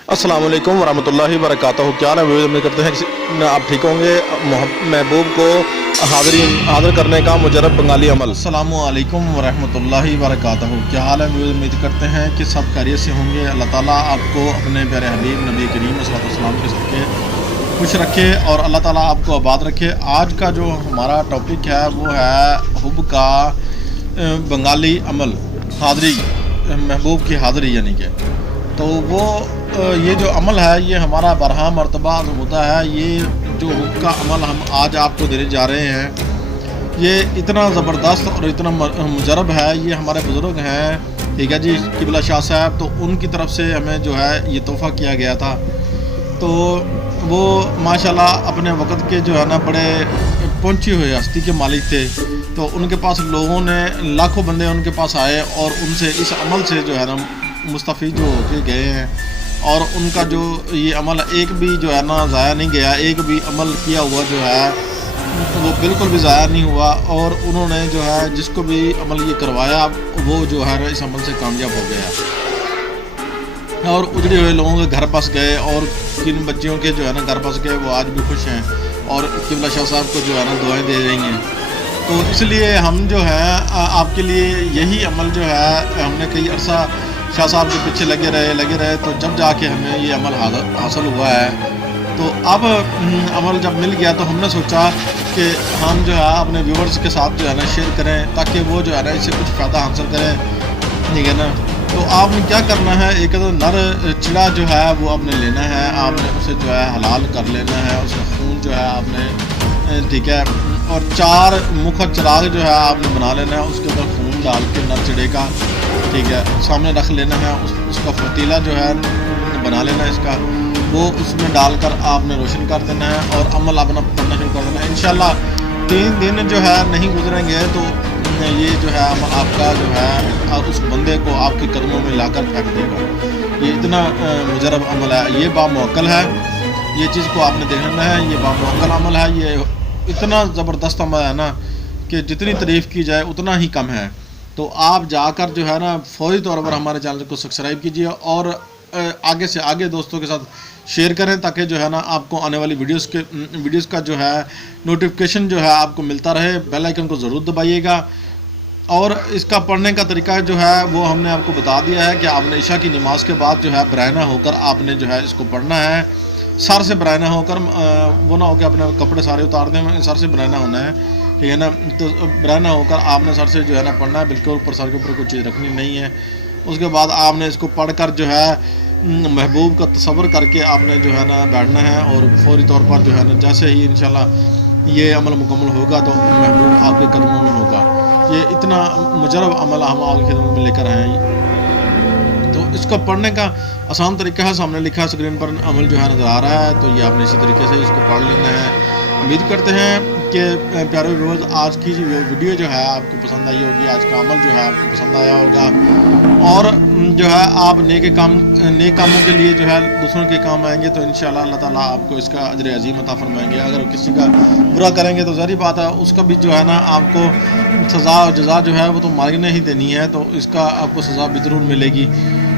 अस्सलाम वालेकुम वरहमतुल्लाहि वबरकातुहू। क्या ना उम्मीद करते हैं कि आप ठीक होंगे। महबूब को हाज़िर करने का मुजरब बंगाली अमल। अस्सलामु अलैकुम वरहमतुल्लाहि वबरकातुहू। क्या हाल है? उम्मीद करते हैं कि सब खैरियत से होंगे। अल्लाह ताला आपको अपने प्यारे हबीब नबी करीम सल्लल्लाहु अलैहि वसल्लम के सदक़े खुश रखे और अल्लाह ताला आपको आबाद रखे। आज का जो हमारा टॉपिक है वो है हुब का बंगाली अमल, हाज़िरी, महबूब की हाज़िरी यानी कि। तो वो ये जो अमल है ये हमारा बरहा मरतबा होता है। ये जो हुब का अमल हम आज आपको देने जा रहे हैं ये इतना ज़बरदस्त और इतना मुजरब है। ये हमारे बुज़ुर्ग हैं, ठीक है जी, किबला शाह साहब, तो उनकी तरफ से हमें जो है ये तोहफ़ा किया गया था। तो वो माशाल्लाह अपने वक़्त के जो है ना बड़े पहुंची हुए हस्ती के मालिक थे। तो उनके पास लोगों ने लाखों बंदे उनके पास आए और उनसे इस अमल से जो है ना मुस्तफ़ीद होके गए हैं। और उनका जो ये अमल एक भी जो है ना ज़ाया नहीं गया, एक भी अमल किया हुआ जो है वो बिल्कुल भी ज़ाया नहीं हुआ। और उन्होंने जो है जिसको भी अमल ये करवाया वो जो है इस अमल से कामयाब हो गया और उजड़े हुए लोगों के घर बस गए। और किन बच्चियों के जो है ना घर बस गए वो आज भी खुश हैं और किबला शाह साहब को जो है ना दुआएं दे रही हैं। तो इसलिए हम जो है आपके लिए यही अमल जो है हमने कई अरसा शाह साहब के पीछे लगे रहे तो जब जाके हमें ये अमल हासिल हुआ है। तो अब अमल जब मिल गया तो हमने सोचा कि हम जो है अपने व्यूवर्स के साथ जो है ना शेयर करें ताकि वो जो है ना इससे कुछ फ़ायदा हासिल करें, ठीक है ना। तो आपने क्या करना है, एक तो नर चिड़ा जो है वो आपने लेना है, आपने उसे जो है हलाल कर लेना है, उसका खून जो है आपने, ठीक है, और 4 मुख चिराग जो है आपने बना लेना है, उसके ऊपर खून डाल के नर चिड़े का, ठीक है, सामने रख लेना है। उसका फतीला जो है बना लेना है इसका, वो उसमें डालकर आपने रोशन कर देना है और अमल अपना पढ़ना शुरू कर देना है। इंशाल्लाह 3 दिन जो है नहीं गुजरेंगे तो ये जो है अमल आपका जो है उस बंदे को आपके कदमों में लाकर फेंक देगा। ये इतना मुजरब अमल है, ये बामुअक्कल है, ये चीज़ को आपने देखना है। ये बामुअक्कल अमल है, ये इतना ज़बरदस्त अमल है ना कि जितनी तारीफ़ की जाए उतना ही कम है। तो आप जाकर जो है ना फौरी तौर पर हमारे चैनल को सब्सक्राइब कीजिए और आगे से आगे दोस्तों के साथ शेयर करें ताकि जो है ना आपको आने वाली वीडियोस का जो है नोटिफिकेशन जो है आपको मिलता रहे। बेल आइकन को ज़रूर दबाइएगा। और इसका पढ़ने का तरीका जो है वो हमने आपको बता दिया है कि आपने इशा की नमाज के बाद जो है बराना होकर आपने जो है इसको पढ़ना है। सर से बराना होकर, वो ना हो कि अपने कपड़े सारे उतार दें, सर से बराना होना है, ठीक है ना। तो बराना होकर आपने सर से जो है ना पढ़ना है, बिल्कुल ऊपर सर के ऊपर कोई चीज़ रखनी नहीं है। उसके बाद आपने इसको पढ़कर जो है महबूब का तसव्वुर करके आपने जो है ना बैठना है और फौरी तौर पर जो है ना जैसे ही इंशाल्लाह ये अमल मुकम्मल होगा तो महबूब आपके कदमों में होगा। ये इतना मुजरब अमल हम आपकी खिदमत में लेकर आए हैं। तो इसको पढ़ने का आसान तरीका है, सामने लिखा है स्क्रीन पर, अमल जो है नज़र आ रहा है। तो ये आपने इसी तरीके से इसको पढ़ लेना है। उम्मीद करते हैं कि प्यारे व्यूअर्स आज की वीडियो जो है आपको पसंद आई होगी, आज का अमल जो है आपको पसंद आया होगा और जो है आप नेक कामों के लिए जो है दूसरों के काम आएंगे तो इंशाल्लाह अल्लाह ताला आपको इसका अजर अजीम अता फरमाएंगे। अगर किसी का बुरा करेंगे तो ज़ाहिर बात है उसका भी जो है ना आपको सज़ा और जज़ा जो है वो तो मारने ही देनी है, तो इसका आपको सज़ा भी ज़रूर मिलेगी।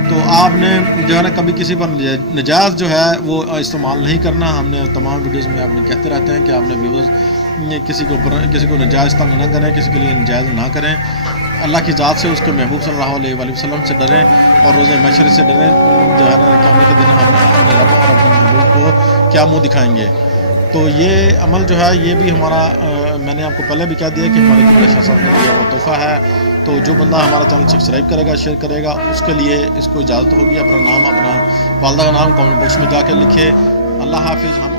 तो आपने जो है ना कभी किसी पर नजायज़ जो है वो इस्तेमाल नहीं करना। हमने तमाम वीडियोस में आपने कहते रहते हैं कि आपने व्यूअर्स किसी को नजायज़ तंग ना करें, किसी के लिए नजायज़ ना करें। अल्लाह की ज़ात से उसके महबूब सल्लल्लाहु अलैहि वसल्लम से डरें और रोज़े महशर से डरें। जो है ना क़यामत के दिन हम अपने रब और अपने महबूब को क्या मुँह दिखाएँगे। तो ये अमल जो है ये भी हमारा मैंने आपको पहले भी कह दिया कि हमारे किबला शाह साहब ने दिया वो तोहफ़ा है। तो जो बंदा हमारा चैनल सब्सक्राइब करेगा, शेयर करेगा, उसके लिए इसको इजाज़त होगी। अपना नाम, अपना वालदा का नाम कमेंट बॉक्स में जाकर लिखे। अल्लाह हाफिज़। हम